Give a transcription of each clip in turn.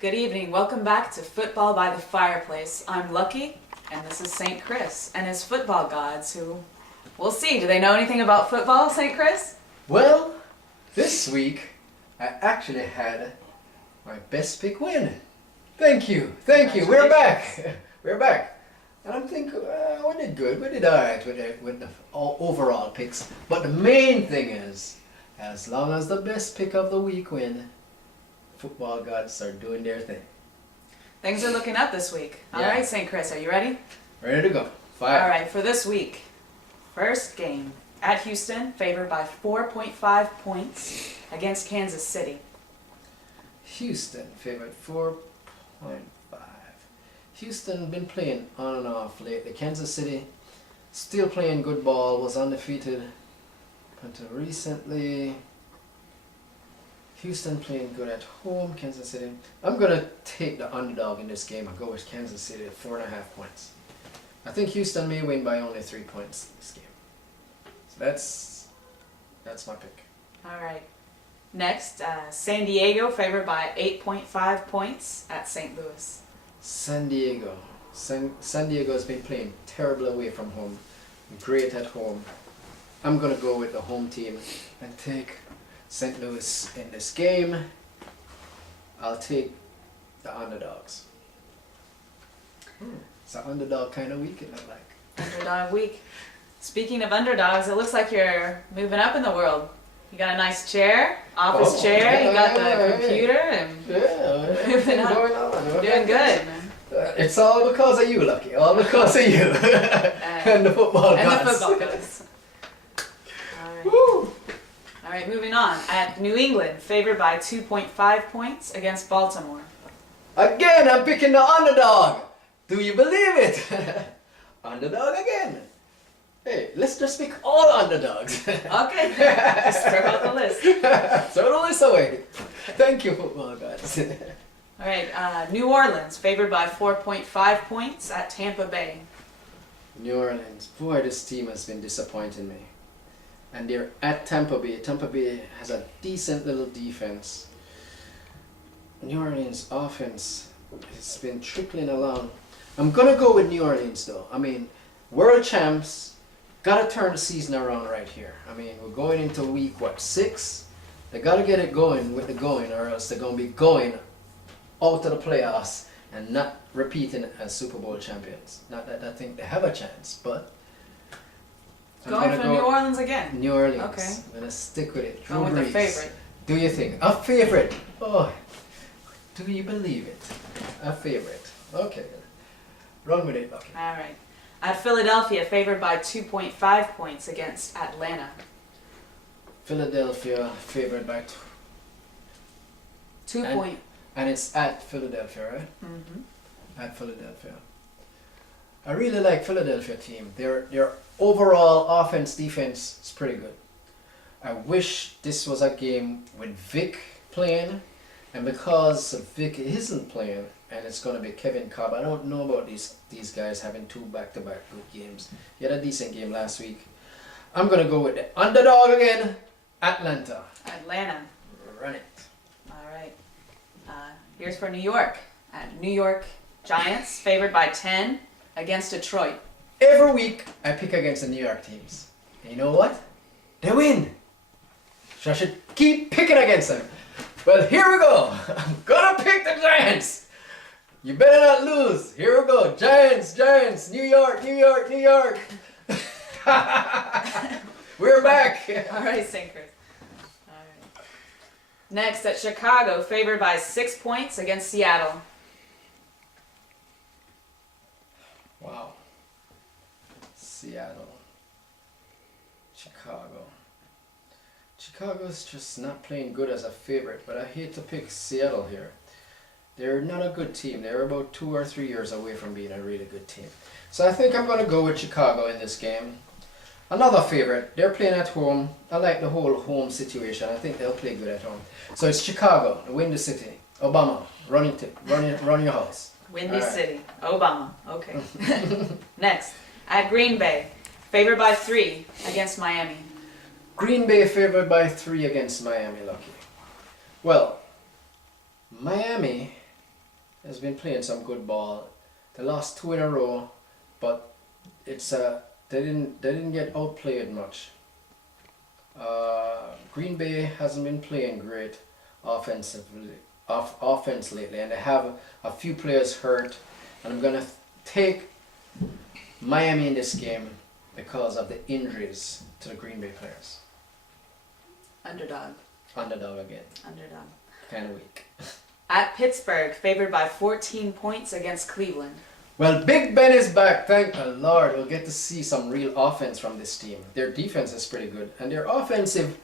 Good evening. Welcome back to Football by the Fireplace. I'm Lucky, and this is St. Chris and his football gods who, we'll see. Do they know anything about football, St. Chris? Well, this week I actually had my best pick win. Thank you. We're back. We're back. And I'm thinking, we did good. We did alright with the overall picks. But the main thing is, as long as the best pick of the week win, football gods are doing their thing. Things are looking up this week. All Yeah. right, St. Chris, are you ready? Ready to go. Fire. All right, for this week, first game at Houston, favored by 4.5 points against Kansas City. Houston favored 4.5. Houston been playing on and off lately. Kansas City still playing good ball, was undefeated until recently. Houston playing good at home. Kansas City. I'm gonna take the underdog in this game. I'll go with Kansas City at 4.5 points. I think Houston may win by only 3 points this game. So that's my pick. All right. Next, San Diego, favored by 8.5 points at St. Louis. San Diego. San Diego has been playing terrible away from home. Great at home. I'm gonna go with the home team and take St. Louis in this game. I'll take the underdogs. It's an underdog kind of week, it look like. Underdog week. Speaking of underdogs, it looks like you're moving up in the world. You got a nice chair, office chair, you got the computer, and moving up. Going on. Doing good. It's all because of you, Lucky. All because of you. And the football And gods. the football gods. All right. Woo! All right, moving on. At New England, favored by 2.5 points against Baltimore. Again, I'm picking the underdog. Do you believe it? Underdog again. Hey, let's just pick all underdogs. Okay, just throw out the list. Throw the list away. Thank you, football gods. All right, New Orleans, favored by 4.5 points at Tampa Bay. New Orleans. Boy, this team has been disappointing me. And they're at Tampa Bay. Tampa Bay has a decent little defense. New Orleans offense has been trickling along. I'm gonna go with New Orleans though. I mean, world champs, gotta turn the season around right here. I mean, we're going into week 6? They gotta get it going with the going, or else they're gonna be going out of the playoffs and not repeating as Super Bowl champions. Not that I think they have a chance, but I'm Going gonna for go New Orleans again. New Orleans. Okay. I'm gonna stick with it. Going with the favorite. Do you think? A favorite? Oh, do you believe it? A favorite. Okay. Run with it, Lucky. All right. At Philadelphia, favored by 2.5 points against Atlanta. Philadelphia favored by 2 And- point. and it's at Philadelphia, right? Mm-hmm. At Philadelphia. I really like Philadelphia team. Their overall offense defense is pretty good. I wish this was a game with Vic playing, and because Vic isn't playing and it's gonna be Kevin Cobb, I don't know about these guys having 2 back-to-back good games. He had a decent game last week. I'm gonna go with the underdog again, Atlanta. Atlanta. Run it. All right. Here's for New York. At New York Giants, favored by 10 against Detroit. Every week I pick against the New York teams. And you know what? They win. So I should keep picking against them. Well, here we go. I'm gonna pick the Giants. You better not lose. Here we go. Giants, New York. We're back. All right, St. Chris. All right. Next, at Chicago, favored by 6 points against Seattle. Wow. Seattle. Chicago. Chicago's just not playing good as a favorite, but I hate to pick Seattle here. They're not a good team. They're about 2 or 3 years away from being a really good team. So I think I'm going to go with Chicago in this game. Another favorite. They're playing at home. I like the whole home situation. I think they'll play good at home. So it's Chicago, the Windy City. Obama, run your house. Windy All right. City. Obama. Okay. Next, at Green Bay, favored by 3 against Miami. Green Bay favored by 3 against Miami, Lucky. Well, Miami has been playing some good ball. They lost 2 in a row, but it's they didn't get outplayed much. Green Bay hasn't been playing great offense lately, and they have a few players hurt. And I'm gonna take Miami in this game because of the injuries to the Green Bay players. Underdog. Underdog again. Underdog. Kind of weak. At Pittsburgh, favored by 14 points against Cleveland. Well, Big Ben is back, thank the Lord. We'll get to see some real offense from this team. Their defense is pretty good, and their offensive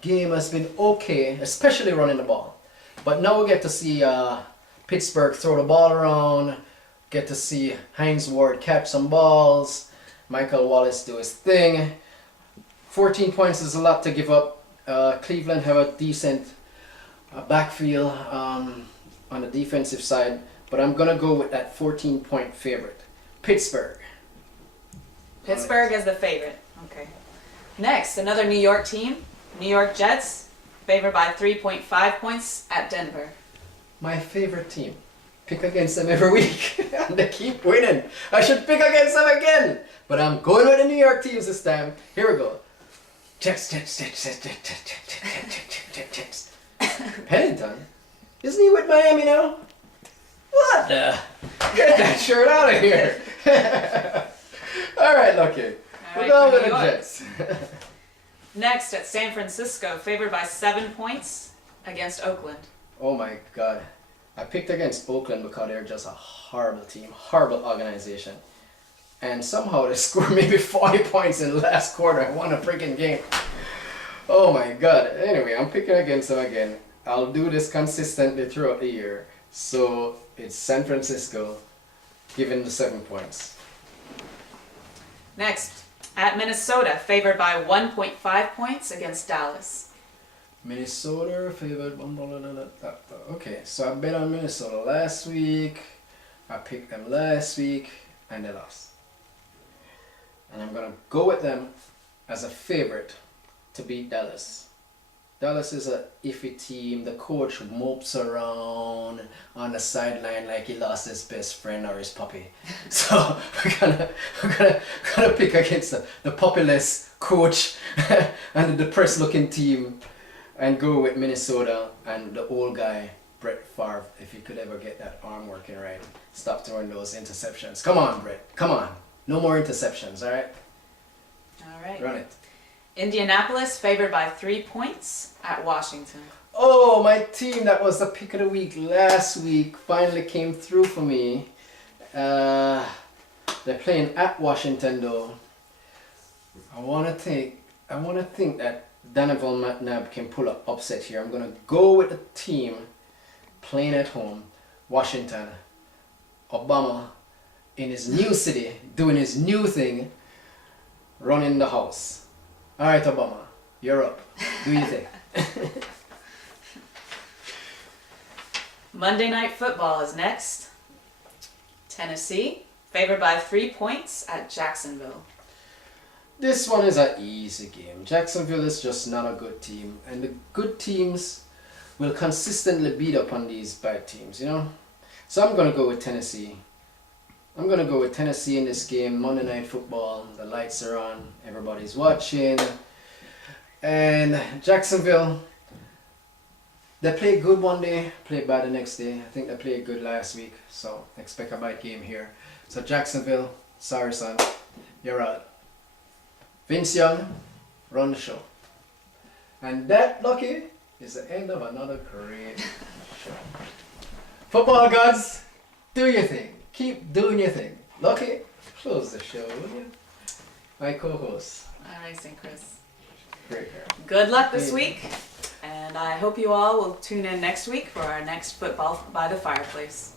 game has been okay, especially running the ball. But now we get to see Pittsburgh throw the ball around, get to see Hines Ward catch some balls, Michael Wallace do his thing. 14 points is a lot to give up. Cleveland have a decent backfield on the defensive side, but I'm going to go with that 14-point favorite. Pittsburgh. Pittsburgh is the favorite. Okay. Next, another New York team. New York Jets, favored by 3.5 points at Denver. My favorite team. Pick against them every week, and they keep winning. I should pick against them again, but I'm going with the New York teams this time. Here we go. Jets. Pennington? Isn't he with Miami now? What the? Get that shirt out of here. All right, Lucky. We're going with the Jets. Next, at San Francisco, favored by 7 points against Oakland. Oh my God. I picked against Oakland because they're just a horrible team, horrible organization. And somehow they scored maybe 40 points in the last quarter and won a freaking game. Oh my God. Anyway, I'm picking against them again. I'll do this consistently throughout the year. So it's San Francisco giving the 7 points. Next, at Minnesota, favored by 1.5 points against Dallas. Minnesota favored. Okay, so I bet on Minnesota last week. I picked them last week and they lost. And I'm gonna go with them as a favorite to beat Dallas. Dallas is a iffy team. The coach mopes around on the sideline like he lost his best friend or his puppy. So we're gonna pick against the puppyless coach and the depressed looking team and go with Minnesota and the old guy Brett Favre, if he could ever get that arm working right. Stop throwing those interceptions. Come on, Brett. Come on. No more interceptions, all right? All right. Run it. Indianapolis, favored by 3 points at Washington. Oh, my team that was the pick of the week last week finally came through for me. They're playing at Washington though. I want to think that Donovan McNabb can pull an upset here. I'm going to go with the team playing at home, Washington. Obama in his new city, doing his new thing, running the house. All right, Obama, you're up. Do your thing. Monday Night Football is next. Tennessee, favored by 3 points at Jacksonville. This one is an easy game. Jacksonville is just not a good team, and the good teams will consistently beat up on these bad teams, you know? So I'm going to go with Tennessee. I'm going to go with Tennessee in this game. Monday Night Football, the lights are on, everybody's watching. And Jacksonville, they play good one day, play bad the next day. I think they played good last week, so expect a bad game here. So Jacksonville, sorry son, you're out. Vince Young, run the show. And that, Lucky, is the end of another great show. Football gods, do your thing. Keep doing your thing. Lucky, close the show, will you? My co-host. All right, St. Chris. Great girl. Good luck this week, and I hope you all will tune in next week for our next Football by the Fireplace.